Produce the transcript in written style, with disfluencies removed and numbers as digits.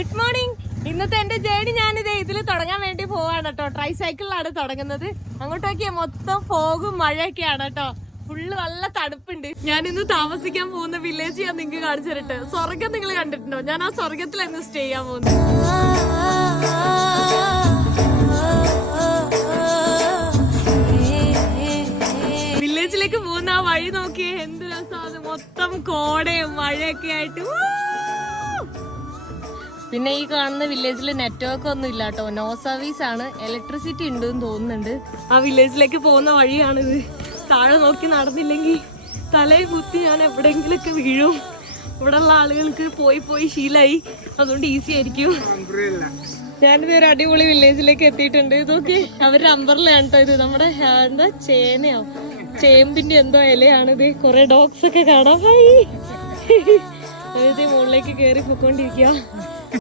Good morning. ഇന്നത്തെ എന്റെ journey ഞാനിത് ഇതിൽ തുടങ്ങാൻ വേണ്ടി പോവാണ് കേട്ടോ. ട്രൈ സൈക്കിളിലാണ് തുടങ്ങുന്നത്. അങ്ങോട്ടൊക്കെ മൊത്തം ഫോഗും മഴയൊക്കെയാണ് കേട്ടോ. ഫുള്ള് നല്ല തണുപ്പുണ്ട്. ഞാൻ ഇന്ന് താമസിക്കാൻ പോകുന്ന വില്ലേജ് ഞാൻ നിങ്ങൾക്ക് കാണിച്ചു തരട്ടെ. സ്വർഗം നിങ്ങൾ കണ്ടിട്ടുണ്ടോ? ഞാൻ ആ സ്വർഗത്തിലായിരുന്നു സ്റ്റേ ചെയ്യാൻ പോകുന്നത്. വില്ലേജിലേക്ക് പോകുന്ന ആ വഴി നോക്കിയേ, എന്ത് രസമാണ്. മൊത്തം കോടയും മഴയൊക്കെ ആയിട്ട്. പിന്നെ ഈ കാണുന്ന വില്ലേജിൽ നെറ്റ്വർക്ക് ഒന്നും ഇല്ല കേട്ടോ. നോ സർവീസ് ആണ്. ഇലക്ട്രിസിറ്റി ഉണ്ട് എന്ന് തോന്നുന്നുണ്ട്. ആ വില്ലേജിലേക്ക് പോകുന്ന വഴിയാണിത്. താഴെ നോക്കി നടന്നില്ലെങ്കിൽ തലയിൽ കുത്തി ഞാൻ എവിടെയെങ്കിലൊക്കെ വീഴും. ഇവിടെ ഉള്ള ആളുകൾക്ക് പോയി ശീലായി, അതുകൊണ്ട് ഈസി ആയിരിക്കും. ഞാനിത് ഒരു അടിപൊളി വില്ലേജിലേക്ക് എത്തിയിട്ടുണ്ട്. ഇതൊക്കെ അവരുടെ അമ്പർലയാണ് കേട്ടോ. ഇത് നമ്മുടെ എന്താ ചേനയോ ചേമ്പിന്റെ എന്തോ ഇലയാണിത്. കുറെ ഡോഗ്സ് ഒക്കെ കാണാം. ഹായ്, മുകളിലേക്ക് കയറി പോയിക്കൊണ്ടിരിക്കുക.